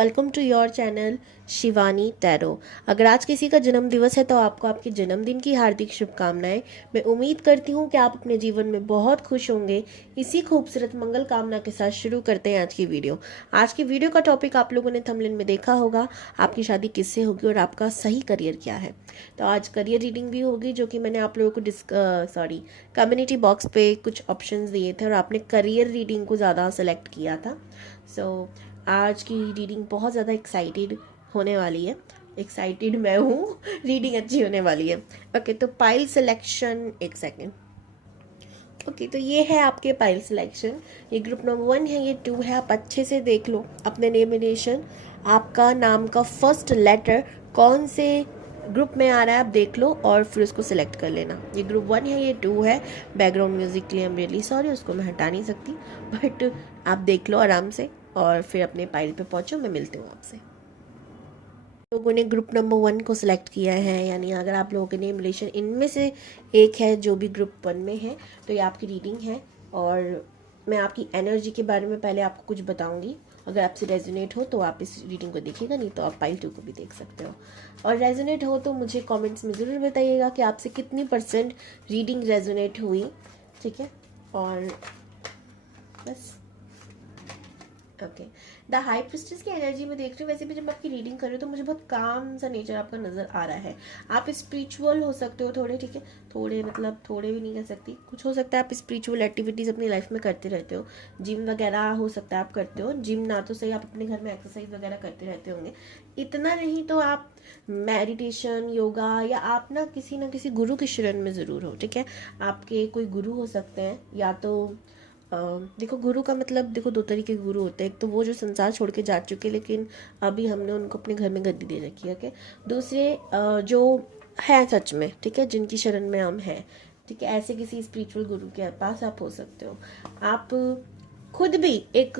Welcome to your channel Shivani tarot. अगर आज किसी का जन्म दिवस है तो आपको आपके जन्मदिन की हार्दिक शुभकामनाएं। मैं उम्मीद करती हूँ कि आप अपने जीवन में बहुत खुश होंगे। इसी खूबसूरत मंगल कामना के साथ शुरू करते हैं आज की वीडियो। आज की वीडियो का टॉपिक आप लोगों ने थंबनेल में देखा होगा, आपकी शादी किससे होगी और आपका सही करियर क्या है। तो आज करियर रीडिंग भी होगी, जो कि मैंने आप लोगों को कम्युनिटी बॉक्स पे कुछ ऑप्शंस दिए थे और आपने करियर रीडिंग को ज़्यादा सेलेक्ट किया था। सो आज की रीडिंग बहुत ज़्यादा एक्साइटेड होने वाली है। एक्साइटेड मैं हूँ, रीडिंग अच्छी होने वाली है। ओके, तो पाइल सिलेक्शन, एक सेकेंड। ओके, तो ये है आपके पाइल सिलेक्शन। ये ग्रुप नंबर 1 है, ये 2 है। आप अच्छे से देख लो अपने नेमिनेशन, आपका नाम का फर्स्ट लेटर कौन से ग्रुप में आ रहा है आप देख लो और फिर उसको सिलेक्ट कर लेना। ये ग्रुप 1 है, ये 2 है। बैकग्राउंड म्यूजिक के लिए आई एम रियली सॉरी, उसको मैं हटा नहीं सकती, बट आप देख लो आराम से और फिर अपने पाइल पे पहुंचो। मैं मिलती हूँ आपसे। लोगों ने ग्रुप नंबर 1 को सिलेक्ट किया है, यानी अगर आप लोगों के नेम रिलेशन इनमें से एक है जो भी ग्रुप 1 में है, तो ये आपकी रीडिंग है। और मैं आपकी एनर्जी के बारे में पहले आपको कुछ बताऊंगी। अगर आपसे रेजोनेट हो तो आप इस रीडिंग को देखिएगा, नहीं तो आप पाइल 2 को भी देख सकते हो। और रेजोनेट हो तो मुझे कमेंट्स में ज़रूर बताइएगा कि आपसे कितनी % रीडिंग रेजोनेट हुई, ठीक है। और बस ओके, द हाई प्रिस्टेस की एनर्जी में देख रही हूँ। वैसे भी जब आपकी रीडिंग कर रही हूँ तो मुझे बहुत काम सा नेचर आपका नजर आ रहा है। आप स्पिरिचुअल हो सकते हो थोड़े, ठीक है। थोड़े मतलब थोड़े भी नहीं कह सकती, कुछ हो सकता है आप स्पिरिचुअल एक्टिविटीज अपनी लाइफ में करते रहते हो। जिम वगैरह हो सकता है आप करते हो, जिम ना तो सही आप अपने घर में एक्सरसाइज वगैरह करते रहते होंगे। इतना नहीं तो आप मेडिटेशन, योगा, या आप ना किसी गुरु की शरण में ज़रूर हो, ठीक है। आपके कोई गुरु हो सकते हैं, या तो देखो गुरु का मतलब, देखो 2 तरीके के गुरु होते हैं। एक तो वो जो संसार छोड़ के जा चुके लेकिन अभी हमने उनको अपने घर में गद्दी दे रखी है, ओके। दूसरे जो है सच में, ठीक है, जिनकी शरण में हम हैं, ठीक है। ऐसे किसी स्पिरिचुअल गुरु के पास आप हो सकते हो। आप खुद भी एक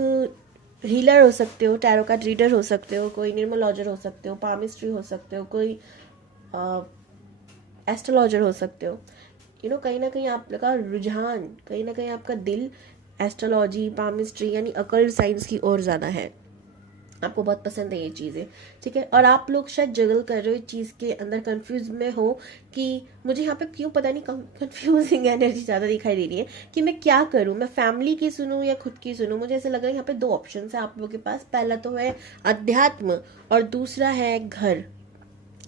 हीलर हो सकते हो, टैरो कार्ड रीडर हो सकते हो, कोई न्यूमरोलॉजर हो सकते हो, पामिस्ट्री हो सकते हो, कोई एस्ट्रोलॉजर हो सकते हो। कहीं ना कहीं आपका रुझान, कहीं ना कहीं आपका दिल एस्ट्रोलॉजी, पामिस्ट्री यानी अकल्ट साइंस की ओर ज़्यादा है। आपको बहुत पसंद है ये चीज़ें, ठीक है। और आप लोग शायद जगल कर रहे हो इस चीज़ के अंदर, कंफ्यूज में हो कि मुझे यहाँ पे क्यों पता नहीं कंफ्यूजिंग एनर्जी ज़्यादा दिखाई दे रही है कि मैं क्या करूँ, मैं फैमिली की सुनूँ या खुद की सुनूँ। मुझे ऐसा लग रहा है यहाँ पे 2 ऑप्शन है आप लोगों के पास। पहला तो है अध्यात्म और दूसरा है घर,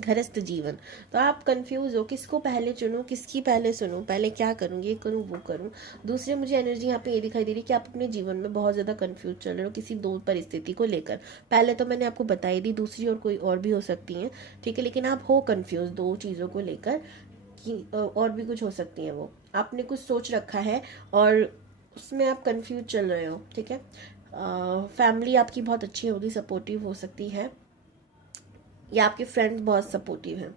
घरस्थ जीवन। तो आप कंफ्यूज हो किसको पहले चुनूं, किसकी पहले सुनूं, पहले क्या करूं, ये करूं वो करूं। दूसरे मुझे एनर्जी यहाँ पे ये दिखाई दे रही है कि आप अपने जीवन में बहुत ज़्यादा कंफ्यूज चल रहे हो किसी 2 परिस्थिति को लेकर। पहले तो मैंने आपको बताई दी, दूसरी और कोई और भी हो सकती है, ठीक है। लेकिन आप हो कंफ्यूज 2 चीज़ों को लेकर कि और भी कुछ हो सकती हैं। वो आपने कुछ सोच रखा है और उसमें आप कंफ्यूज चल रहे हो, ठीक है। फैमिली आपकी बहुत अच्छी होगी, सपोर्टिव हो सकती है, या आपके फ्रेंड्स बहुत सपोर्टिव हैं।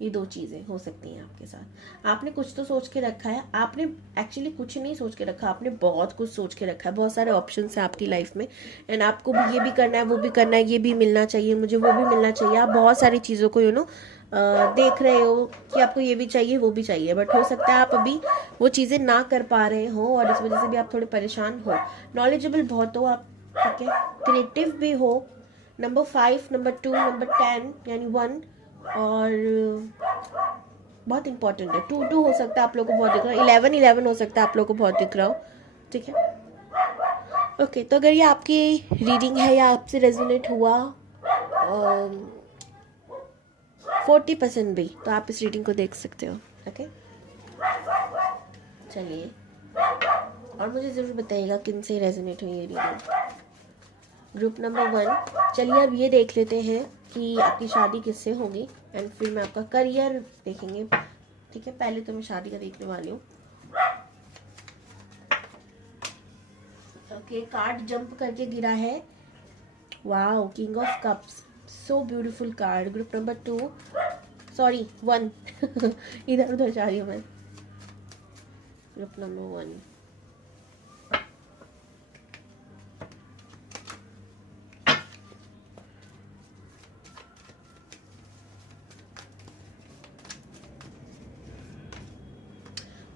ये 2 चीज़ें हो सकती हैं आपके साथ। आपने कुछ तो सोच के रखा है, आपने एक्चुअली कुछ नहीं सोच के रखा, आपने बहुत कुछ सोच के रखा है। बहुत सारे ऑप्शन है आपकी लाइफ में, एंड आपको भी ये भी करना है, वो भी करना है, ये भी मिलना चाहिए मुझे, वो भी मिलना चाहिए। आप बहुत सारी चीज़ों को देख रहे हो कि आपको ये भी चाहिए वो भी चाहिए, बट हो सकता है आप अभी वो चीज़ें ना कर पा रहे हो और इस वजह से भी आप थोड़े परेशान हो। नॉलेजेबल बहुत हो आप, ठीक है, क्रिएटिव भी हो। नंबर 5, नंबर 2, नंबर 10 यानी 1, और बहुत इंपॉर्टेंट है 2 हो सकता है आप लोगों को बहुत दिख रहा है, 11 हो सकता है आप लोगों को बहुत दिख रहा हो, ठीक है। ओके, तो अगर ये आपकी रीडिंग है या आपसे रेजोनेट हुआ 40% भी, तो आप इस रीडिंग को देख सकते हो, ओके। चलिए, और मुझे ज़रूर बताइएगा किन से रेजोनेट हुई ये रीडिंग। ग्रुप नंबर 1, चलिए अब ये देख लेते हैं कि आपकी शादी किससे होगी, एंड फिर मैं आपका करियर देखेंगे, ठीक है। पहले तो मैं शादी का देखने वाली हूँ। ओके, कार्ड जंप करके गिरा है, wow, king of cups, so beautiful card. Group number 2, sorry 1 इधर उधर जा रही हूँ मैं। Group number 1,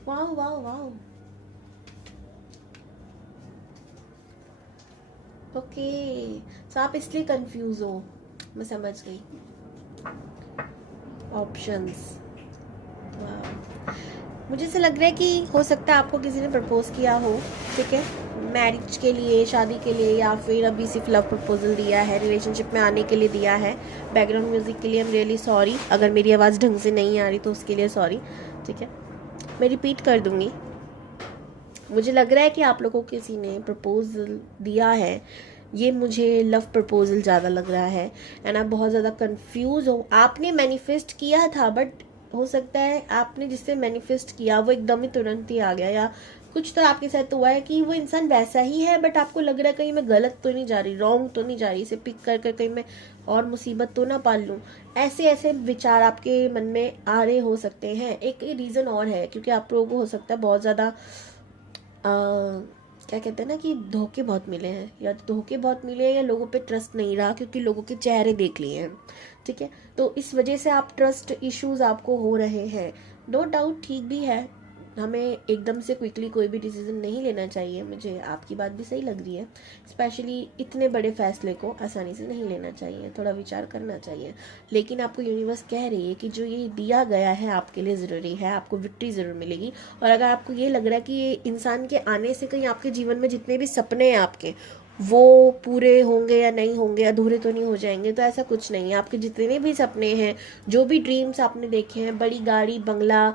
wow wow wow, okay. तो आप इसलिए कंफ्यूज हो, मैं समझ गई। ऑप्शंस, मुझे ऐसा लग रहा है कि हो सकता है आपको किसी ने प्रपोज किया हो, ठीक है, मैरिज के लिए, शादी के लिए, या फिर अभी सिर्फ लव प्रपोजल दिया है, रिलेशनशिप में आने के लिए दिया है। बैकग्राउंड म्यूजिक के लिए आई एम रियली सॉरी, अगर मेरी आवाज़ ढंग से नहीं आ रही तो उसके लिए सॉरी, ठीक है। मैं रिपीट कर दूंगी। मुझे लग रहा है कि आप लोगों को किसी ने प्रपोजल दिया है, ये मुझे लव प्रपोजल ज़्यादा लग रहा है, एंड आप बहुत ज़्यादा कंफ्यूज हो। आपने मैनिफेस्ट किया था, बट हो सकता है आपने जिससे मैनिफेस्ट किया वो एकदम ही तुरंत ही आ गया, या कुछ तो आपके साथ हुआ है कि वो इंसान वैसा ही है, बट आपको लग रहा है कहीं मैं गलत तो नहीं जा रही, रॉन्ग तो नहीं जा रही, इसे पिक कर कर कहीं मैं और मुसीबत तो ना पाल लूँ। ऐसे ऐसे विचार आपके मन में आ रहे हो सकते हैं। एक रीज़न और है, क्योंकि आप लोगों को हो सकता है बहुत ज़्यादा क्या कहते हैं ना कि धोखे बहुत मिले हैं, या धोखे बहुत मिले हैं, या लोगों पे ट्रस्ट नहीं रहा क्योंकि लोगों के चेहरे देख लिए हैं, ठीक है। तो इस वजह से आप ट्रस्ट इश्यूज आपको हो रहे हैं। नो डाउट, ठीक भी है, हमें एकदम से क्विकली कोई भी डिसीजन नहीं लेना चाहिए। मुझे आपकी बात भी सही लग रही है, स्पेशली इतने बड़े फैसले को आसानी से नहीं लेना चाहिए, थोड़ा विचार करना चाहिए। लेकिन आपको यूनिवर्स कह रही है कि जो ये दिया गया है आपके लिए ज़रूरी है, आपको विक्ट्री ज़रूर मिलेगी। और अगर आपको ये लग रहा है कि ये इंसान के आने से कहीं आपके जीवन में जितने भी सपने हैं आपके, वो पूरे होंगे या नहीं होंगे, अधूरे तो नहीं हो जाएंगे, तो ऐसा कुछ नहीं है। आपके जितने भी सपने हैं, जो भी ड्रीम्स आपने देखे हैं, बड़ी गाड़ी, बंगला,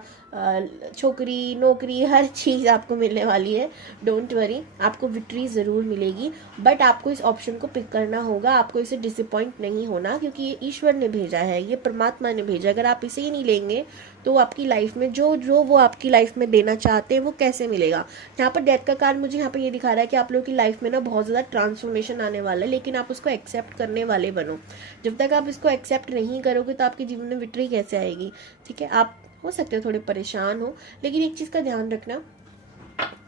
छोकरी, नौकरी, हर चीज़ आपको मिलने वाली है। डोंट वरी, आपको विक्ट्री ज़रूर मिलेगी, बट आपको इस ऑप्शन को पिक करना होगा। आपको इसे डिसअपॉइंट नहीं होना, क्योंकि ये ईश्वर ने भेजा है, ये परमात्मा ने भेजा। अगर आप इसे ही नहीं लेंगे तो आपकी लाइफ में जो जो वो आपकी लाइफ में देना चाहते हैं वो कैसे मिलेगा। यहाँ पर डेथ का कार्ड मुझे यहाँ पर ये दिखा रहा है कि आप लोगों की लाइफ में ना बहुत ज़्यादा ट्रांसफॉर्मेशन आने वाला है, लेकिन आप उसको एक्सेप्ट करने वाले बनो। जब तक आप इसको एक्सेप्ट नहीं करोगे तो आपके जीवन में विक्ट्री कैसे आएगी, ठीक है। आप हो सकते हो थोड़े परेशान हो, लेकिन एक चीज़ का ध्यान रखना,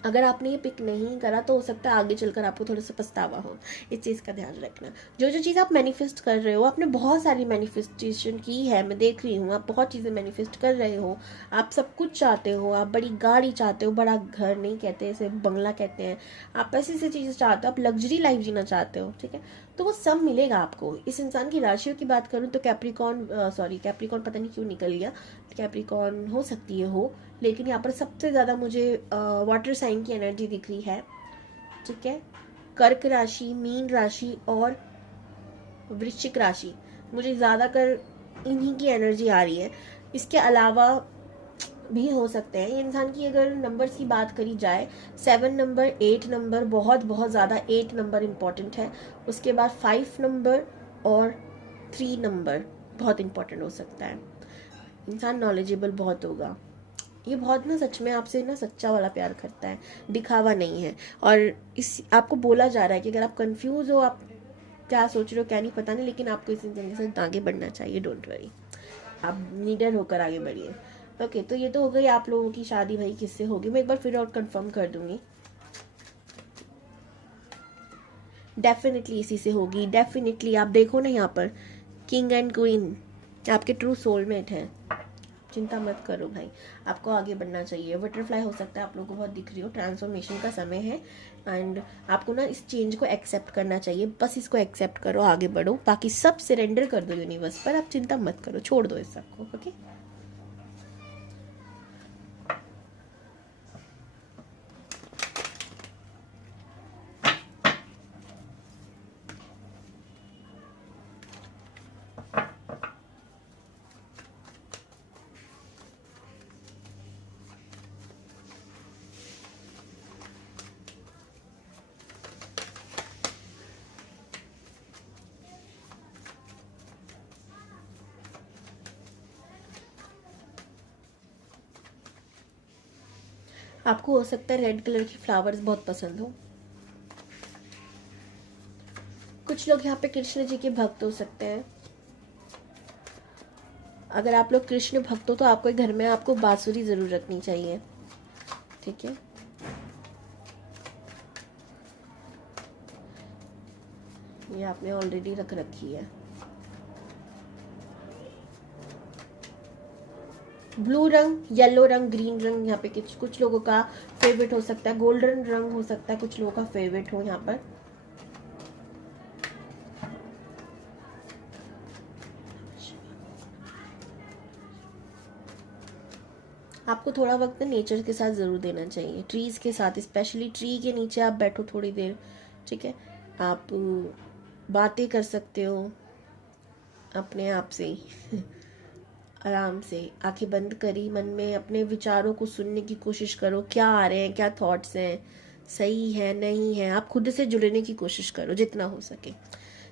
अगर आपने ये पिक नहीं करा तो हो सकता है आगे चलकर आपको थोड़ा सा पछतावा हो। इस चीज़ का ध्यान रखना। जो जो चीज़ आप मैनिफेस्ट कर रहे हो, आपने बहुत सारी मैनिफेस्टेशन की है, मैं देख रही हूँ, आप बहुत चीज़ें मैनिफेस्ट कर रहे हो। आप सब कुछ चाहते हो, आप बड़ी गाड़ी चाहते हो, बड़ा घर नहीं कहते, इसे बंगला कहते हैं, आप ऐसी ऐसी चीज़ें चाहते हो, आप लग्जरी लाइफ जीना चाहते हो, ठीक है। तो वो सब मिलेगा आपको। इस इंसान की राशियों की बात करूँ तो कैप्रिकॉर्न, कैप्रिकॉर्न पता नहीं क्यों निकल गया, कैप्रिकॉर्न हो सकती है हो, लेकिन यहाँ पर सबसे ज़्यादा मुझे वाटर साइन की एनर्जी दिख रही है, ठीक है। कर्क राशि, मीन राशि और वृश्चिक राशि, मुझे ज़्यादातर इन्हीं की एनर्जी आ रही है। इसके अलावा भी हो सकते हैं। ये इंसान की अगर नंबर्स की बात करी जाए, 7 नंबर, 8 नंबर, बहुत बहुत ज़्यादा 8 नंबर इम्पॉर्टेंट है। उसके बाद 5 नंबर और 3 नंबर बहुत इम्पॉर्टेंट हो सकता है। इंसान नॉलेजेबल बहुत होगा, ये बहुत ना सच में आपसे ना सच्चा वाला प्यार करता है, दिखावा नहीं है। और इस आपको बोला जा रहा है कि अगर आप कंफ्यूज हो, आप क्या सोच रहे हो क्या नहीं पता नहीं, लेकिन आपको इस इंसान के साथ आगे बढ़ना चाहिए। डोंट वरी, आप निडर होकर आगे बढ़िए। ओके, तो ये तो हो गई आप लोगों की शादी भाई किससे होगी। मैं एक बार फिर और कंफर्म कर दूंगी, डेफिनेटली इसी से होगी, डेफिनेटली। आप देखो ना यहाँ पर किंग एंड क्वीन आपके ट्रू सोलमेट है। चिंता मत करो भाई, आपको आगे बढ़ना चाहिए। बटरफ्लाई हो सकता है आप लोगों को बहुत दिख रही हो, ट्रांसफॉर्मेशन का समय है, एंड आपको ना इस चेंज को एक्सेप्ट करना चाहिए। बस इसको एक्सेप्ट करो, आगे बढ़ो, बाकी सब सरेंडर कर दो यूनिवर्स पर। आप चिंता मत करो, छोड़ दो इस सबको, ओके। आपको हो सकता है रेड कलर की फ्लावर्स बहुत पसंद हो। कुछ लोग यहाँ पे कृष्ण जी के भक्त हो सकते हैं। अगर आप लोग कृष्ण भक्त हो तो आपको घर में आपको बांसुरी जरूर रखनी चाहिए, ठीक है। ये आपने ऑलरेडी रख रखी है। ब्लू रंग, येलो रंग, ग्रीन रंग यहाँ पे कुछ लोगों का फेवरेट हो सकता है। गोल्डन रंग हो सकता है कुछ लोगों का फेवरेट हो यहाँ पर। आपको थोड़ा वक्त नेचर के साथ ज़रूर देना चाहिए, ट्रीज़ के साथ, स्पेशली ट्री के नीचे आप बैठो थोड़ी देर, ठीक है। आप बातें कर सकते हो अपने आप से ही आराम से आंखें बंद करी, मन में अपने विचारों को सुनने की कोशिश करो, क्या आ रहे हैं, क्या थॉट्स हैं, सही है नहीं है, आप खुद से जुड़ने की कोशिश करो जितना हो सके।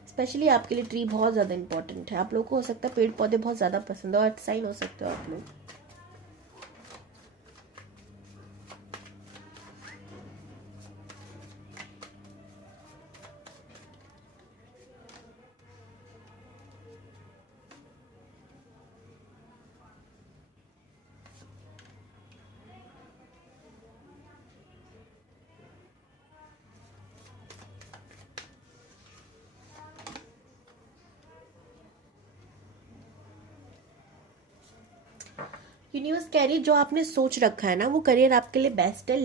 स्पेशली आपके लिए ट्री बहुत ज़्यादा इंपॉर्टेंट है। आप लोगों को हो सकता है पेड़ पौधे बहुत ज़्यादा पसंद है, और साइन हो सकते हो आप लोग। यूनिवर्स कह रही है जो आपने सोच रखा है ना वो करियर आपके लिए बेस्ट है,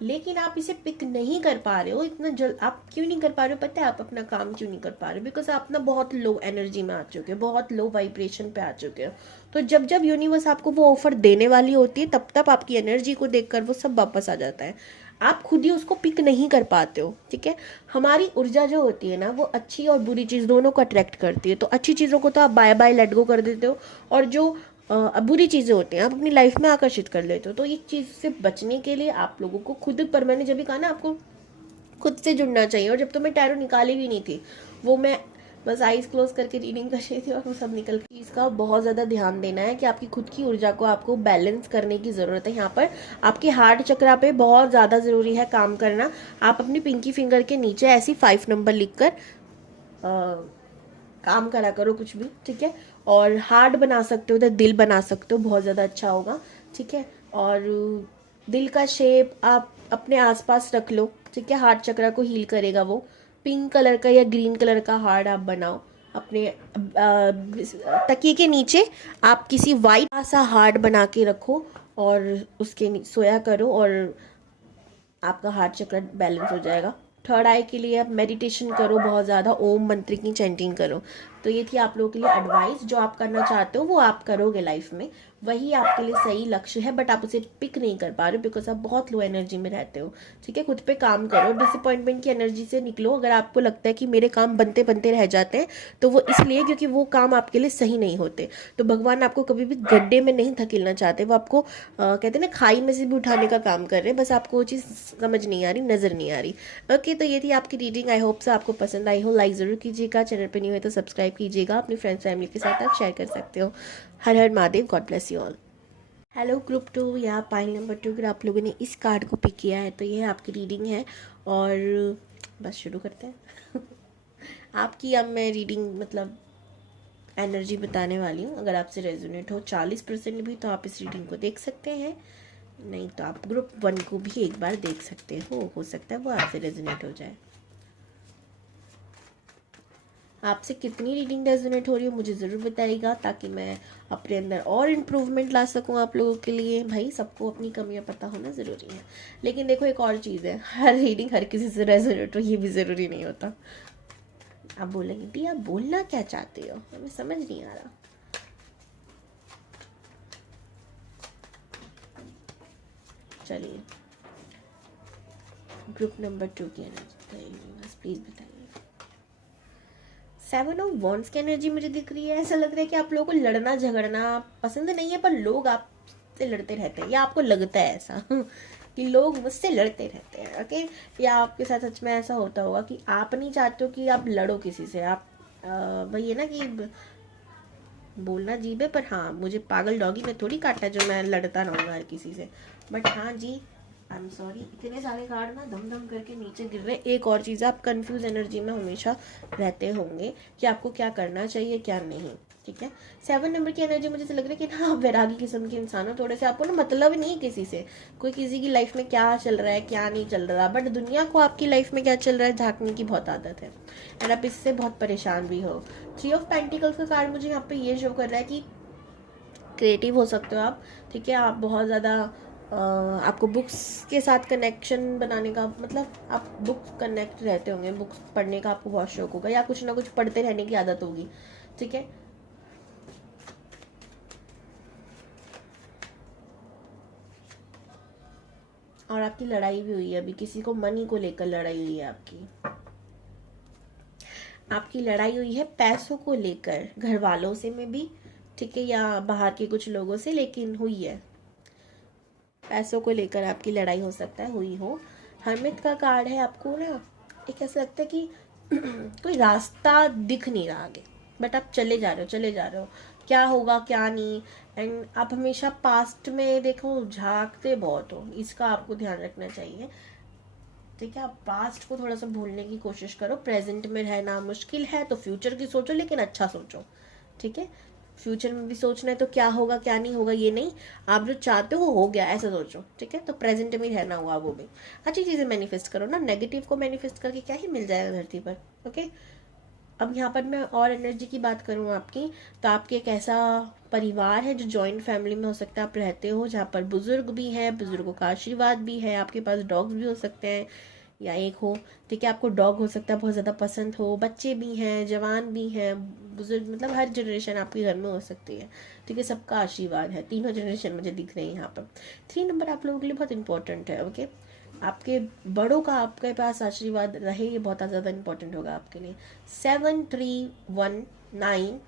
लेकिन आप इसे पिक नहीं कर पा रहे हो इतना जल्द। आप क्यों नहीं कर पा रहे हो पता है? आप अपना काम क्यों नहीं कर पा रहे हो? बिकॉज आप ना बहुत लो एनर्जी में आ चुके हो, बहुत लो वाइब्रेशन पे आ चुके हो। तो जब जब यूनिवर्स आपको वो ऑफर देने वाली होती है तब तब आपकी एनर्जी को देखकर वो सब वापस आ जाता है, आप खुद ही उसको पिक नहीं कर पाते हो, ठीक है। हमारी ऊर्जा जो होती है ना वो अच्छी और बुरी चीज़ दोनों को अट्रैक्ट करती है। तो अच्छी चीज़ों को तो आप बाय बाय लेट गो कर देते हो, और जो बुरी चीज़ें होती हैं आप अपनी लाइफ में आकर्षित कर लेते हो। तो एक चीज़ से बचने के लिए आप लोगों को खुद पर, मैंने जब भी कहा ना आपको खुद से जुड़ना चाहिए। और जब तो मैं टैरो निकाली भी नहीं थी, वो मैं बस आईज क्लोज करके रीडिंग कर रही थी और वो सब निकल गई। इसका बहुत ज़्यादा ध्यान देना है कि आपकी खुद की ऊर्जा को आपको बैलेंस करने की ज़रूरत है। यहाँ पर आपके हार्ट चक्रा पे बहुत ज़्यादा ज़रूरी है काम करना। आप अपनी पिंकी फिंगर के नीचे ऐसी 5 नंबर लिखकर काम करा करो कुछ भी, ठीक है। और हार्ट बना सकते हो तो दिल बना सकते हो, बहुत ज़्यादा अच्छा होगा, ठीक है। और दिल का शेप आप अपने आसपास रख लो, ठीक है। हार्ट चक्रा को हील करेगा वो। पिंक कलर का या ग्रीन कलर का हार्ट आप बनाओ अपने तकिए के नीचे। आप किसी वाइट सा हार्ट बना के रखो और उसके सोया करो, और आपका हार्ट चक्र बैलेंस हो जाएगा। थर्ड आई के लिए आप मेडिटेशन करो, बहुत ज़्यादा ओम मंत्र की चैंटिंग करो। तो ये थी आप लोगों के लिए एडवाइस। जो आप करना चाहते हो वो आप करोगे लाइफ में, वही आपके लिए सही लक्ष्य है, बट आप उसे पिक नहीं कर पा रहे हो बिकॉज आप बहुत लो एनर्जी में रहते हो, ठीक है। खुद पे काम करो, डिसअपॉइंटमेंट की एनर्जी से निकलो। अगर आपको लगता है कि मेरे काम बनते बनते रह जाते हैं तो वो इसलिए क्योंकि वो काम आपके लिए सही नहीं होते। तो भगवान आपको कभी भी गड्ढे में नहीं धकेलना चाहते, वो आपको कहते हैं ना खाई में से भी उठाने का काम कर रहे हैं, बस आपको वो चीज़ समझ नहीं आ रही, नज़र नहीं आ रही। ओके, तो ये थी आपकी रीडिंग। आई होप से आपको पसंद आई हो। लाइक ज़रूर कीजिएगा, चैनल पर नहीं हुए तो सब्सक्राइब कीजिएगा, अपनी फ्रेंड्स फैमिली के साथ आप शेयर कर सकते हो। हर हर Mahadev, God bless you all. Hello group 2, या पाइल नंबर 2। अगर आप लोगों ने इस कार्ड को पिक किया है तो ये आपकी रीडिंग है, और बस शुरू करते हैं। आपकी अब मैं रीडिंग मतलब एनर्जी बताने वाली हूँ। अगर आपसे रेजोनेट हो 40% भी तो आप इस रीडिंग को देख सकते हैं, नहीं तो आप ग्रुप 1 को भी एक बार देख सकते हो सकता है वो आपसे रेजोनेट हो जाए। आपसे कितनी रीडिंग रेजोनेट हो रही है मुझे ज़रूर बताइएगा, ताकि मैं अपने अंदर और इम्प्रूवमेंट ला सकूं आप लोगों के लिए। भाई सबको अपनी कमियां पता होना ज़रूरी है। लेकिन देखो एक और चीज़ है, हर रीडिंग हर किसी से रेजोनेट हो ये भी ज़रूरी नहीं होता। आप बोलेंगे दी आप बोलना क्या चाहते हो, हमें समझ नहीं आ रहा। चलिए ग्रुप नंबर 2 की एनर्जी बताइए, प्लीज़ बताइए। 7 ऑफ वॉन्ड्स की एनर्जी मुझे दिख रही है। ऐसा लग रहा है कि आप लोगों को लड़ना झगड़ना पसंद नहीं है, पर लोग आपसे लड़ते रहते हैं, या आपको लगता है ऐसा कि लोग मुझसे लड़ते रहते हैं। ओके, या आपके साथ सच में ऐसा होता होगा कि आप नहीं चाहते हो कि आप लड़ो किसी से। आप वही है ना कि बोलना जीभ है, पर हाँ मुझे पागल डॉगी ने थोड़ी काटा जो मैं लड़ता रहूँगा हर किसी से। बट हाँ जी, आई एम सॉरी, इतने सारे कार्ड ना दम दम करके नीचे गिर रहे। एक और चीज़, आप कंफ्यूज एनर्जी में हमेशा रहते होंगे कि आपको क्या करना चाहिए क्या नहीं, ठीक है। 7 नंबर की एनर्जी मुझे तो लग रहा है कि ना आप वैरागी किस्म के इंसान हो थोड़े से। आपको ना मतलब नहीं किसी से, कोई किसी की लाइफ में क्या चल रहा है क्या नहीं चल रहा, बट दुनिया को आपकी लाइफ में क्या चल रहा है झांकने की बहुत आदत है, और आप इससे बहुत परेशान भी हो। 3 ऑफ पेंटिकल्स का कार्ड मुझे यहाँ पे ये शो कर रहा है कि क्रिएटिव हो सकते हो आप, ठीक है। आप बहुत ज़्यादा आपको बुक्स के साथ कनेक्शन बनाने का, मतलब आप बुक्स कनेक्ट रहते होंगे, बुक्स पढ़ने का आपको बहुत शौक होगा, या कुछ ना कुछ पढ़ते रहने की आदत होगी, ठीक है। और आपकी लड़ाई भी हुई है अभी, किसी को मनी को लेकर लड़ाई हुई है आपकी लड़ाई हुई है पैसों को लेकर, घर वालों से में भी, ठीक है, या बाहर के कुछ लोगों से, लेकिन हुई है। पैसों को लेकर आपकी लड़ाई हो सकता है हुई हो। हरमित का कार्ड है, आपको ना एक ऐसा लगता है कि कोई रास्ता दिख नहीं रहा आगे, बट आप चले जा रहे हो, चले जा रहे हो, क्या होगा क्या नहीं। एंड आप हमेशा पास्ट में देखो, झांकते बहुत हो, इसका आपको ध्यान रखना चाहिए, ठीक है। आप पास्ट को थोड़ा सा भूलने की कोशिश करो, प्रेजेंट में रहना मुश्किल है, तो फ्यूचर की सोचो, लेकिन अच्छा सोचो, ठीक है। फ्यूचर में भी सोचना है तो क्या होगा क्या नहीं होगा ये नहीं, आप जो चाहते हो गया ऐसा सोचो, ठीक है। तो प्रेजेंट में रहना हुआ वो भी अच्छी चीजें मैनिफेस्ट करो ना, नेगेटिव को मैनिफेस्ट करके क्या ही मिल जाएगा धरती पर, ओके। अब यहाँ पर मैं और एनर्जी की बात करूँ आपकी, तो आपके एक ऐसा परिवार है जो जॉइंट फैमिली में हो सकता है आप रहते हो, जहाँ पर बुजुर्ग भी है, बुजुर्गों का आशीर्वाद भी है, आपके पास डॉग्स भी हो सकते हैं या एक हो, ठीक है। आपको डॉग हो सकता है बहुत ज़्यादा पसंद हो, बच्चे भी हैं, जवान भी हैं, बुजुर्ग, मतलब हर जनरेशन आपके घर में हो सकती है, ठीक है। सबका आशीर्वाद है, तीनों जनरेशन मुझे दिख रही है यहाँ पर। 3 नंबर आप लोगों के लिए बहुत इंपॉर्टेंट है, ओके। आपके बड़ों का आपके पास आशीर्वाद रहे, ये बहुत ज़्यादा इंपॉर्टेंट होगा आपके लिए। 7 3 1 9,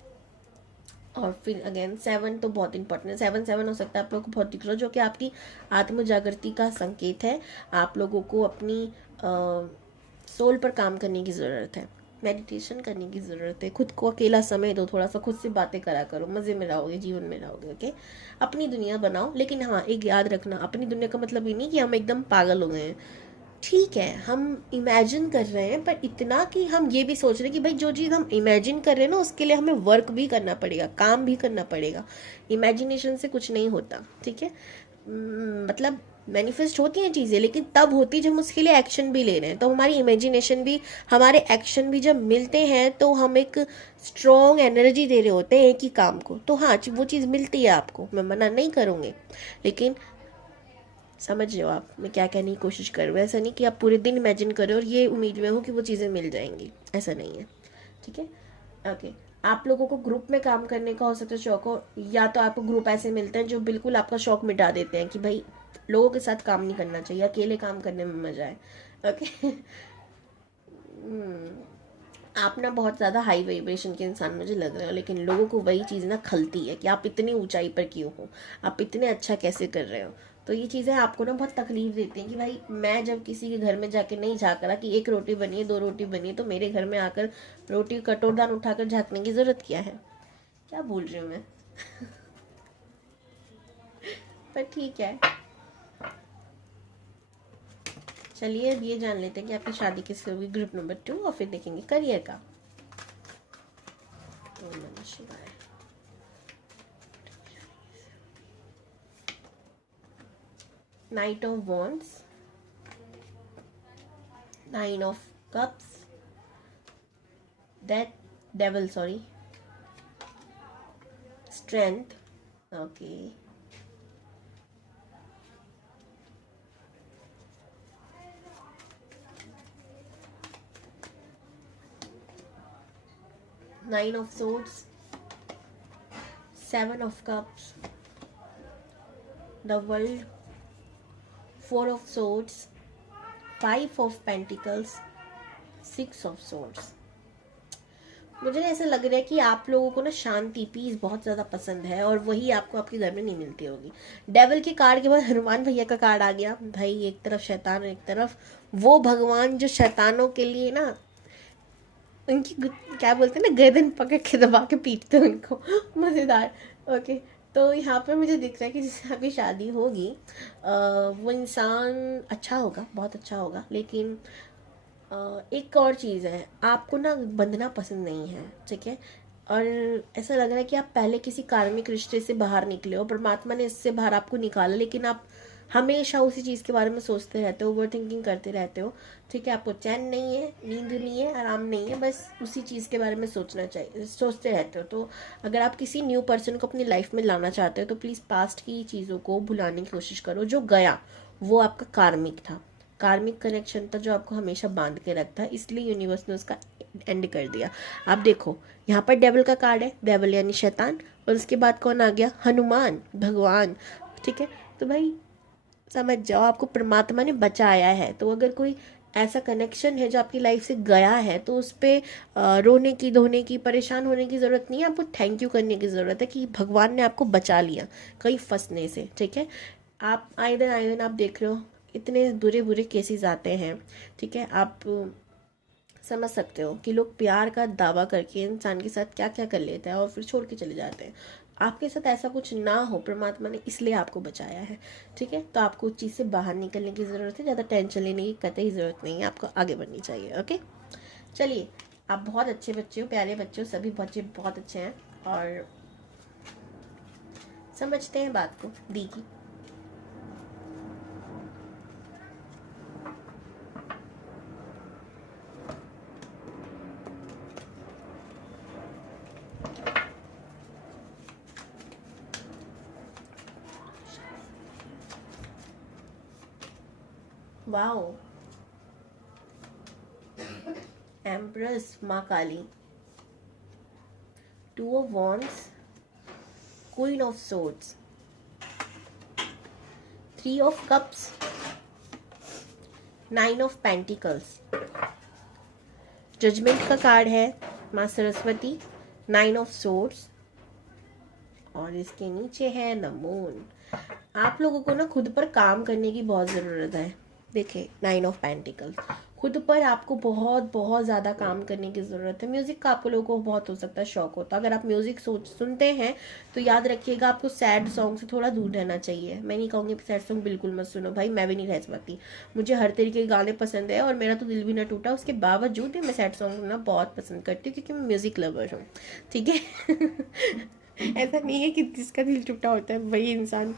और फिर अगेन 7 तो बहुत इंपॉर्टेंट है, 7 हो सकता है आप लोग को बहुत दिख रहा हो, जो कि आपकी आत्म जागृति का संकेत है। आप लोगों को अपनी सोल पर काम करने की ज़रूरत है, मेडिटेशन करने की ज़रूरत है, खुद को अकेला समय दो, थोड़ा सा खुद से बातें करा करो, मज़े में रहोगे, जीवन में रहोगे, ओके। अपनी दुनिया बनाओ, लेकिन हाँ एक याद रखना, अपनी दुनिया का मतलब ये नहीं कि हम एकदम पागल हो गए हैं, ठीक है, हम इमेजिन कर रहे हैं, पर इतना कि हम ये भी सोच रहे हैं कि भाई जो चीज़ हम इमेजिन कर रहे हैं ना उसके लिए हमें वर्क भी करना पड़ेगा, काम भी करना पड़ेगा, इमेजिनेशन से कुछ नहीं होता, ठीक है। मतलब मैनिफेस्ट होती हैं चीज़ें, लेकिन तब होती है जब हम उसके लिए एक्शन भी ले रहे हैं, तो हमारी इमेजिनेशन भी, हमारे एक्शन भी जब मिलते हैं तो हम एक स्ट्रॉन्ग एनर्जी दे रहे होते हैं एक ही काम को, तो हाँ वो चीज़ मिलती है आपको, मैं मना नहीं करूँगी, लेकिन समझ रहे हो आप मैं क्या कहने की कोशिश कर रही हूँ। ऐसा नहीं कि आप पूरे दिन इमेजिन करो और ये उम्मीद में हो कि वो चीज़ें मिल जाएंगी, ऐसा नहीं है, ठीक है, ओके। आप लोगों को ग्रुप में काम करने का हो सकता है शौक हो, या तो आपको ग्रुप ऐसे मिलते हैं जो बिल्कुल आपका शौक मिटा देते हैं कि भाई लोगों के साथ काम नहीं करना चाहिए, अकेले काम करने में मजा है, ओके। आप ना बहुत ज़्यादा हाई वाइब्रेशन के इंसान मुझे लग रहे हो, लेकिन लोगों को वही चीज़ ना खलती है कि आप इतनी ऊंचाई पर क्यों हो, आप इतने अच्छा कैसे कर रहे हो। तो ये चीज़ें आपको ना बहुत तकलीफ देती हैं कि भाई मैं जब किसी के घर में जाके नहीं झाँक रहा कि 1 रोटी बनी है 2 रोटी बनी है, तो मेरे घर में आकर रोटी कटोरदान उठाकर झाँकने की ज़रूरत क्या है, क्या बोल रही हूँ मैं। पर ठीक है, चलिए अब ये जान लेते हैं कि आपकी शादी किससे होगी, ग्रुप नंबर 2, और फिर देखेंगे करियर का। ओम नमः शिवाय। Knight of Wands, 9 of Cups, Devil, sorry, Strength, okay, Nine of Swords, 7 of Cups, the World, 4 of Swords, 5 of Pentacles, 6 of Swords। मुझे ऐसा लग रहा है कि आप लोगों को ना शांति, पीस बहुत ज़्यादा पसंद है, और वही आपको आपके घर में नहीं मिलती होगी। डेविल के कार्ड के बाद हनुमान भैया का कार्ड आ गया, भाई एक तरफ शैतान एक तरफ वो भगवान जो शैतानों के लिए ना उनकी क्या बोलते हैं ना, गर्दन पकड़ के दबा के पीटते हैं उनको, मज़ेदार, ओके। तो यहाँ पर मुझे दिख रहा है कि जिससे आपकी शादी होगी वो इंसान अच्छा होगा, बहुत अच्छा होगा, लेकिन एक और चीज़ है, आपको ना बंधना पसंद नहीं है, ठीक है। और ऐसा लग रहा है कि आप पहले किसी कार्मिक रिश्ते से बाहर निकले हो, परमात्मा ने इससे बाहर आपको निकाला, लेकिन आप हमेशा उसी चीज़ के बारे में सोचते रहते हो, ओवर थिंकिंग करते रहते हो, ठीक है। आपको चैन नहीं है, नींद नहीं है, आराम नहीं है, बस उसी चीज़ के बारे में सोचते रहते हो। तो अगर आप किसी न्यू पर्सन को अपनी लाइफ में लाना चाहते हो तो प्लीज़ पास्ट की चीज़ों को भुलाने की कोशिश करो, जो गया वो आपका कार्मिक था, कार्मिक कनेक्शन था जो आपको हमेशा बांध के रखता है, इसलिए यूनिवर्स ने उसका एंड कर दिया। आप देखो यहाँ पर डेविल का कार्ड है, डेविल यानी शैतान, और उसके बाद कौन आ गया, हनुमान भगवान, ठीक है। तो भाई समझ जाओ, आपको परमात्मा ने बचाया है। तो अगर कोई ऐसा कनेक्शन है जो आपकी लाइफ से गया है, तो उस पर रोने की, धोने की, परेशान होने की ज़रूरत नहीं है। आपको थैंक यू करने की ज़रूरत है कि भगवान ने आपको बचा लिया कहीं फंसने से। ठीक है, आप आए दिन आप देख रहे हो इतने बुरे बुरे केसेस आते हैं। ठीक है, आप समझ सकते हो कि लोग प्यार का दावा करके इंसान के साथ क्या क्या कर लेते हैं और फिर छोड़ के चले जाते हैं। आपके साथ ऐसा कुछ ना हो, परमात्मा ने इसलिए आपको बचाया है। ठीक है, तो आपको उस चीज़ से बाहर निकलने की ज़रूरत है। ज़्यादा टेंशन लेने की कतई ज़रूरत नहीं है, आपको आगे बढ़नी चाहिए। ओके, चलिए, आप बहुत अच्छे बच्चे हो, प्यारे बच्चे हो, सभी बच्चे बहुत अच्छे हैं और समझते हैं बात को दी की। वाओ, एम्प्रेस माँ Kali, two of wands, queen of swords, three of cups, nine of pentacles, judgement का कार्ड है माँ सरस्वती, नाइन ऑफ सोर्ड्स, और इसके नीचे है द मून। आप लोगों को ना खुद पर काम करने की बहुत ज़रूरत है। देखिए, नाइन ऑफ पेंटिकल्स, खुद पर आपको बहुत बहुत ज़्यादा काम करने की ज़रूरत है। म्यूज़िक का आपको लोगों को बहुत हो सकता है शौक होता है। अगर आप म्यूज़िक सुनते हैं तो याद रखिएगा आपको सैड सॉन्ग से थोड़ा दूर रहना चाहिए। मैं नहीं कहूँगी सैड सॉन्ग बिल्कुल मत सुनो भाई, मैं भी नहीं रह सकती। मुझे हर तरीके के गाने पसंद है और मेरा तो दिल भी ना टूटा, उसके बावजूद भी मैं सैड सॉन्ग सुनना बहुत पसंद करती हूँ क्योंकि मैं म्यूज़िक लवर हूँ। ठीक है ऐसा नहीं है कि जिसका दिल टूटा होता है वही इंसान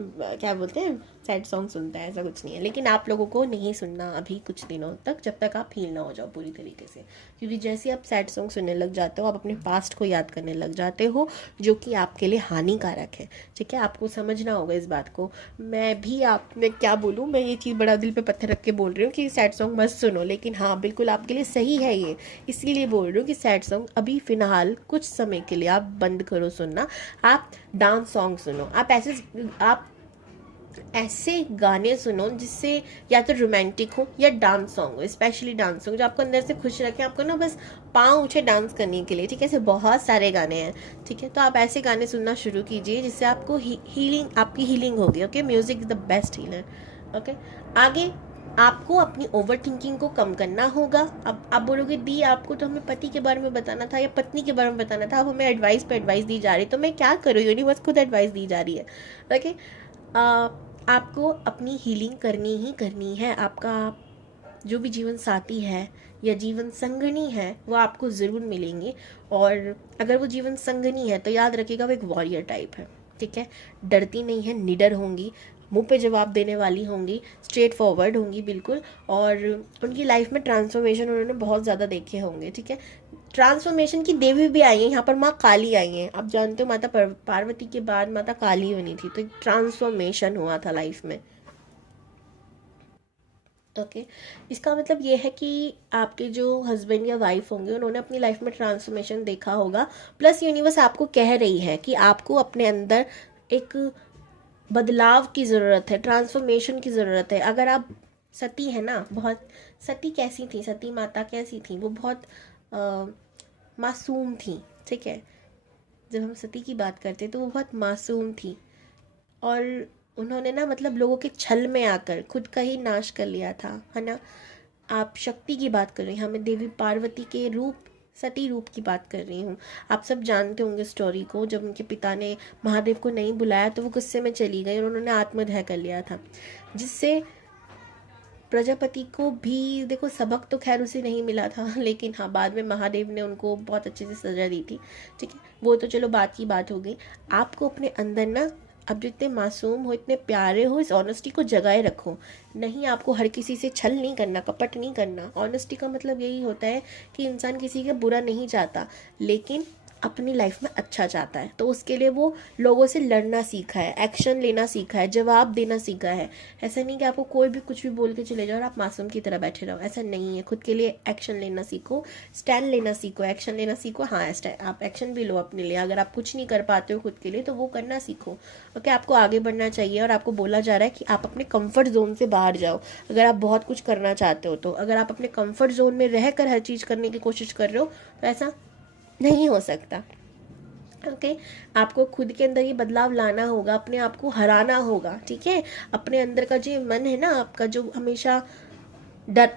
क्या बोलते हैं सैड सॉन्ग सुनता है, ऐसा कुछ नहीं है। लेकिन आप लोगों को नहीं सुनना अभी कुछ दिनों तक, जब तक आप हील ना हो जाओ पूरी तरीके से। क्योंकि जैसे आप सैड सॉन्ग सुनने लग जाते हो, आप अपने पास्ट को याद करने लग जाते हो, जो कि आपके लिए हानिकारक है। ठीक है, आपको समझना होगा इस बात को। मैं भी आपने क्या बोलूँ, मैं ये चीज़ बड़ा दिल पे पत्थर रख के बोल रही हूँ कि सैड सॉन्ग मत सुनो, लेकिन हाँ बिल्कुल आपके लिए सही है ये। इसीलिए बोल रही हूँ कि सैड सॉन्ग अभी फ़िलहाल कुछ समय के लिए आप बंद करो सुनना। आप डांस सॉन्ग सुनो, आप ऐसे गाने सुनो जिससे या तो रोमांटिक हो या डांस सॉन्ग हो, स्पेशली डांस सॉन्ग जो आपको अंदर से खुश रखे, आपको ना बस पाँव ऊँचे डांस करने के लिए। ठीक है, ऐसे बहुत सारे गाने हैं। ठीक है, तो आप ऐसे गाने सुनना शुरू कीजिए जिससे आपको हीलिंग, आपकी हीलिंग होगी। Okay, music is the best healer. Okay, आगे आपको अपनी ओवर थिंकिंग को कम करना होगा। अब आप बोलोगे दी आपको तो हमें पति के बारे में बताना था या पत्नी के बारे में बताना था, अब हमें एडवाइस पे एडवाइस दी जा रही है, तो मैं क्या करूँ, यूनिवर्स खुद एडवाइस दी जा रही है। ओके, आपको अपनी हीलिंग करनी ही करनी है। आपका जो भी जीवन साथी है या जीवन संगनी है वो आपको ज़रूर मिलेंगे, और अगर वो जीवन संगनी है तो याद रखिएगा वो एक वॉरियर टाइप है। ठीक है, डरती नहीं है, निडर होंगी, मुंह पे जवाब देने वाली होंगी, स्ट्रेट फॉरवर्ड होंगी बिल्कुल, और उनकी लाइफ में ट्रांसफॉर्मेशन उन्होंने बहुत ज़्यादा देखे होंगे। ठीक है, ट्रांसफॉर्मेशन की देवी भी आई है यहाँ पर, माँ काली आई है। आप जानते हो माता पार्वती के बाद माता काली बनी थी, तो एक ट्रांसफॉर्मेशन हुआ था लाइफ में। ओके, इसका मतलब ये है कि आपके जो हस्बैंड या वाइफ होंगे उन्होंने अपनी लाइफ में ट्रांसफॉर्मेशन देखा होगा। प्लस यूनिवर्स आपको कह रही है कि आपको अपने अंदर एक बदलाव की ज़रूरत है, ट्रांसफॉर्मेशन की ज़रूरत है। अगर आप सती है ना, बहुत सती कैसी थी, सती माता कैसी थी, वो बहुत मासूम थी। ठीक है, जब हम सती की बात करते तो वो बहुत मासूम थी, और उन्होंने ना मतलब लोगों के छल में आकर खुद का ही नाश कर लिया था, है ना। आप शक्ति की बात कर रही हैं, मैं देवी पार्वती के रूप, सती रूप की बात कर रही हूँ। आप सब जानते होंगे स्टोरी को, जब उनके पिता ने महादेव को नहीं बुलाया तो वो गुस्से में चली गई और उन्होंने आत्मदह कर लिया था, जिससे प्रजापति को भी देखो सबक तो खैर उसे नहीं मिला था, लेकिन हाँ बाद में महादेव ने उनको बहुत अच्छे से सजा दी थी। ठीक है, वो तो चलो बात की बात हो गई। आपको अपने अंदर ना, अब जितने मासूम हो, इतने प्यारे हो, इस ऑनेस्टी को जगाए रखो। नहीं, आपको हर किसी से छल नहीं करना, कपट नहीं करना। ऑनेस्टी का मतलब यही होता है कि इंसान किसी का बुरा नहीं चाहता, लेकिन अपनी लाइफ में अच्छा चाहता है, तो उसके लिए वो लोगों से लड़ना सीखा है, एक्शन लेना सीखा है, जवाब देना सीखा है। ऐसा नहीं कि आपको कोई भी कुछ भी बोल के चले जाओ और आप मासूम की तरह बैठे रहो, ऐसा नहीं है। खुद के लिए एक्शन लेना सीखो, स्टैंड लेना सीखो, एक्शन लेना सीखो। हाँ, आप एक्शन भी लो अपने लिए। अगर आप कुछ नहीं कर पाते हो खुद के लिए तो वो करना सीखो। ओके, आपको आगे बढ़ना चाहिए और आपको बोला जा रहा है कि आप अपने कंफर्ट जोन से बाहर जाओ। अगर आप बहुत कुछ करना चाहते हो तो अगर आप अपने कंफर्ट जोन में रहकर हर चीज़ करने की कोशिश कर रहे हो तो ऐसा नहीं हो सकता। ओके, आपको खुद के अंदर ये बदलाव लाना होगा, अपने आप को हराना होगा। ठीक है, अपने अंदर का जो मन है ना आपका, जो हमेशा डर,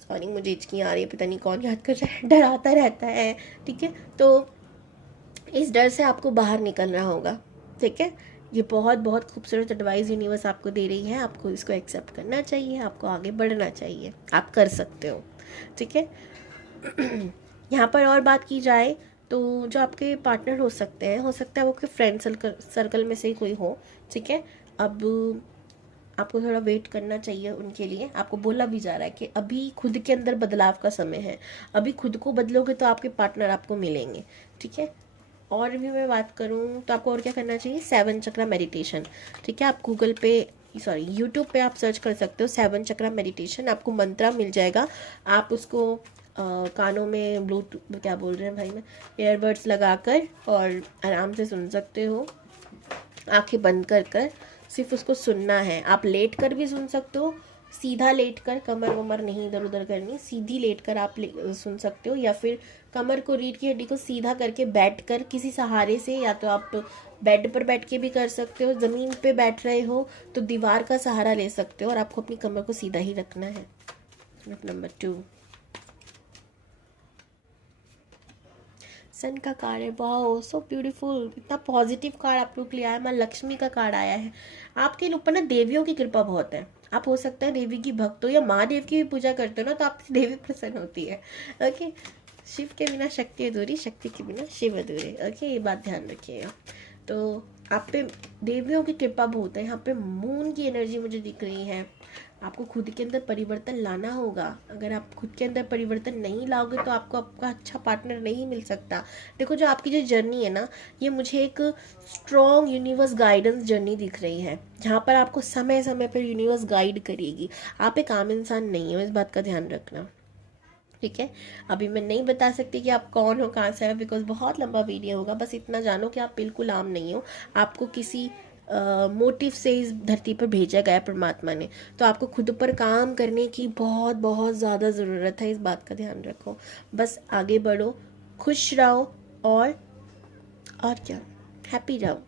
सॉरी मुझे हिचकी आ रही है, पता नहीं कौन याद कर रहा है, डराता रहता है। ठीक है, तो इस डर से आपको बाहर निकलना होगा। ठीक है, ये बहुत बहुत खूबसूरत एडवाइस यूनिवर्स आपको दे रही है, आपको इसको एक्सेप्ट करना चाहिए, आपको आगे बढ़ना चाहिए, आप कर सकते हो। ठीक है, यहाँ पर और बात की जाए तो जो आपके पार्टनर हो सकते हैं, हो सकता है वो आपके फ्रेंड सर्कल में से ही कोई हो। ठीक है, अब आपको थोड़ा वेट करना चाहिए उनके लिए। आपको बोला भी जा रहा है कि अभी खुद के अंदर बदलाव का समय है, अभी खुद को बदलोगे तो आपके पार्टनर आपको मिलेंगे। ठीक है, और भी मैं बात करूँ तो आपको और क्या करना चाहिए, 7 चक्रा मेडिटेशन। ठीक है, आप गूगल पे यूट्यूब पे आप सर्च कर सकते हो 7 चक्रा मेडिटेशन, आपको मंत्रा मिल जाएगा। आप उसको कानों में ब्लूटूथ, क्या बोल रहे हैं भाई में, ईयरबड्स लगाकर और आराम से सुन सकते हो, आंखें बंद कर कर सिर्फ उसको सुनना है। आप लेट कर भी सुन सकते हो, सीधा लेट कर, कमर वमर नहीं इधर उधर करनी, सीधी लेट कर आप सुन सकते हो, या फिर कमर को, रीढ़ की हड्डी को सीधा करके बैठ कर किसी सहारे से, या तो आप बेड पर बैठ के भी कर सकते हो, ज़मीन पे बैठ रहे हो तो दीवार का सहारा ले सकते हो, और आपको अपनी कमर को सीधा ही रखना है। नंबर 2, सन का कार्ड है। वाओ, सो ब्यूटीफुल, इतना पॉजिटिव कार्ड आप लोग के लिए आया। माँ लक्ष्मी का कार्ड आया है। आपके ऊपर ना देवियों की कृपा बहुत है। आप हो सकता है देवी की भक्त हो या महादेव की भी पूजा करते हो ना, तो आपकी देवी प्रसन्न होती है। ओके, शिव के बिना शक्ति अधूरी, शक्ति के बिना शिव अधूरे। ओके, ये बात ध्यान रखिएगा। तो आप पे देवियों की कृपा बहुत है। यहाँ पे मून की एनर्जी मुझे दिख रही है। आपको खुद के अंदर परिवर्तन लाना होगा। अगर आप खुद के अंदर परिवर्तन नहीं लाओगे तो आपको आपका अच्छा पार्टनर नहीं मिल सकता। देखो, जो आपकी जो जर्नी है ना, ये मुझे एक स्ट्रॉन्ग यूनिवर्स गाइडेंस जर्नी दिख रही है, जहाँ पर आपको समय समय पर यूनिवर्स गाइड करेगी। आप एक आम इंसान नहीं हो, इस बात का ध्यान रखना। ठीक है, अभी मैं नहीं बता सकती कि आप कौन हो, कहाँ से है, बिकॉज बहुत लंबा वीडियो होगा। बस इतना जानो कि आप बिल्कुल आम नहीं हो। आपको किसी मोटिव से इस धरती पर भेजा गया परमात्मा ने, तो आपको खुद पर काम करने की बहुत बहुत ज़्यादा ज़रूरत है। इस बात का ध्यान रखो, बस आगे बढ़ो, खुश रहो, और क्या, हैप्पी रहो,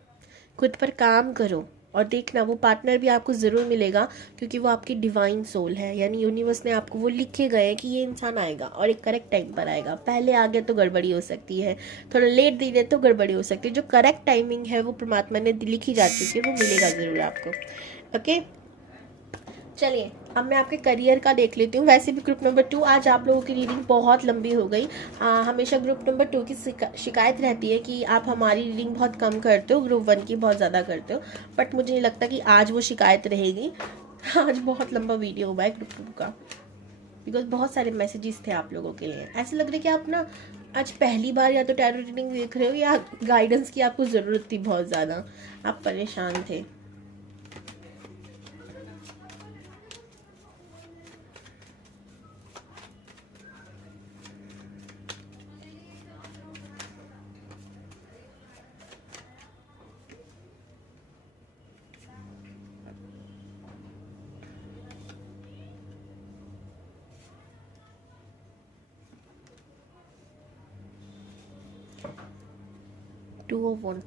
खुद पर काम करो, और देखना वो पार्टनर भी आपको ज़रूर मिलेगा, क्योंकि वो आपकी डिवाइन सोल है। यानी यूनिवर्स ने आपको वो लिखे गए कि ये इंसान आएगा और एक करेक्ट टाइम पर आएगा। पहले आ गया तो गड़बड़ी हो सकती है, थोड़ा लेट दे दे तो गड़बड़ी हो सकती है। जो करेक्ट टाइमिंग है वो परमात्मा ने लिखी जा चुकी है, वो मिलेगा ज़रूर आपको। ओके, चलिए अब मैं आपके करियर का देख लेती हूँ। वैसे भी ग्रुप नंबर 2, आज आप लोगों की रीडिंग बहुत लंबी हो गई। हमेशा ग्रुप नंबर 2 की शिकायत रहती है कि आप हमारी रीडिंग बहुत कम करते हो, ग्रुप 1 की बहुत ज़्यादा करते हो, बट मुझे नहीं लगता कि आज वो शिकायत रहेगी। आज बहुत लंबा वीडियो हुआ है ग्रुप 2 का, बिकॉज बहुत सारे मैसेजेस थे आप लोगों के लिए। ऐसे लग रहा है कि आप ना आज पहली बार या तो टैरो रीडिंग देख रहे हो या गाइडेंस की आपको ज़रूरत थी बहुत ज़्यादा, आप परेशान थे। 201,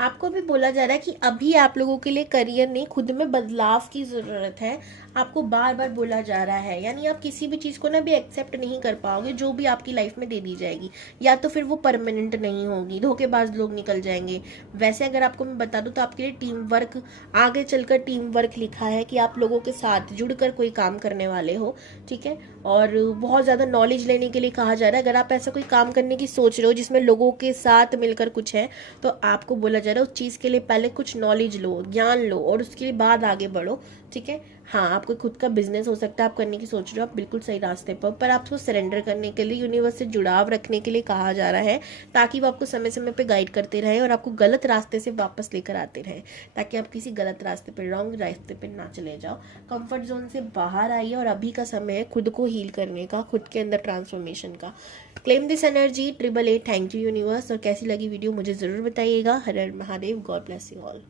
आपको भी बोला जा रहा है कि अभी आप लोगों के लिए करियर नहीं, खुद में बदलाव की ज़रूरत है। आपको बार बार बोला जा रहा है, यानी आप किसी भी चीज़ को ना भी एक्सेप्ट नहीं कर पाओगे जो भी आपकी लाइफ में दे दी जाएगी, या तो फिर वो परमानेंट नहीं होगी, धोखेबाज लोग निकल जाएंगे। वैसे अगर आपको मैं बता दूं तो आपके लिए टीम वर्क, आगे चलकर टीम वर्क लिखा है कि आप लोगों के साथ जुड़कर कोई काम करने वाले हो। ठीक है, और बहुत ज़्यादा नॉलेज लेने के लिए कहा जा रहा है। अगर आप ऐसा कोई काम करने की सोच रहे हो जिसमें लोगों के साथ मिलकर कुछ है, तो आपको बोला जा रहा है उस चीज़ के लिए पहले कुछ नॉलेज लो, ज्ञान लो और उसके बाद आगे बढ़ो। ठीक है, हाँ आपको खुद का बिजनेस हो सकता है, आप करने की सोच रहे हो, आप बिल्कुल सही रास्ते पर आपको सरेंडर करने के लिए, यूनिवर्स से जुड़ाव रखने के लिए कहा जा रहा है, ताकि वो आपको समय समय पे गाइड करते रहें और आपको गलत रास्ते से वापस लेकर आते रहें, ताकि आप किसी गलत रास्ते पे, रॉन्ग रास्ते पे ना चले जाओ। कंफर्ट जोन से बाहर आइए और अभी का समय है खुद को हील करने का, खुद के अंदर ट्रांसफॉर्मेशन का। Claim this energy 888। Thank you universe. और कैसी लगी वीडियो मुझे ज़रूर बताइएगा। हर हर Mahadev. God bless you all.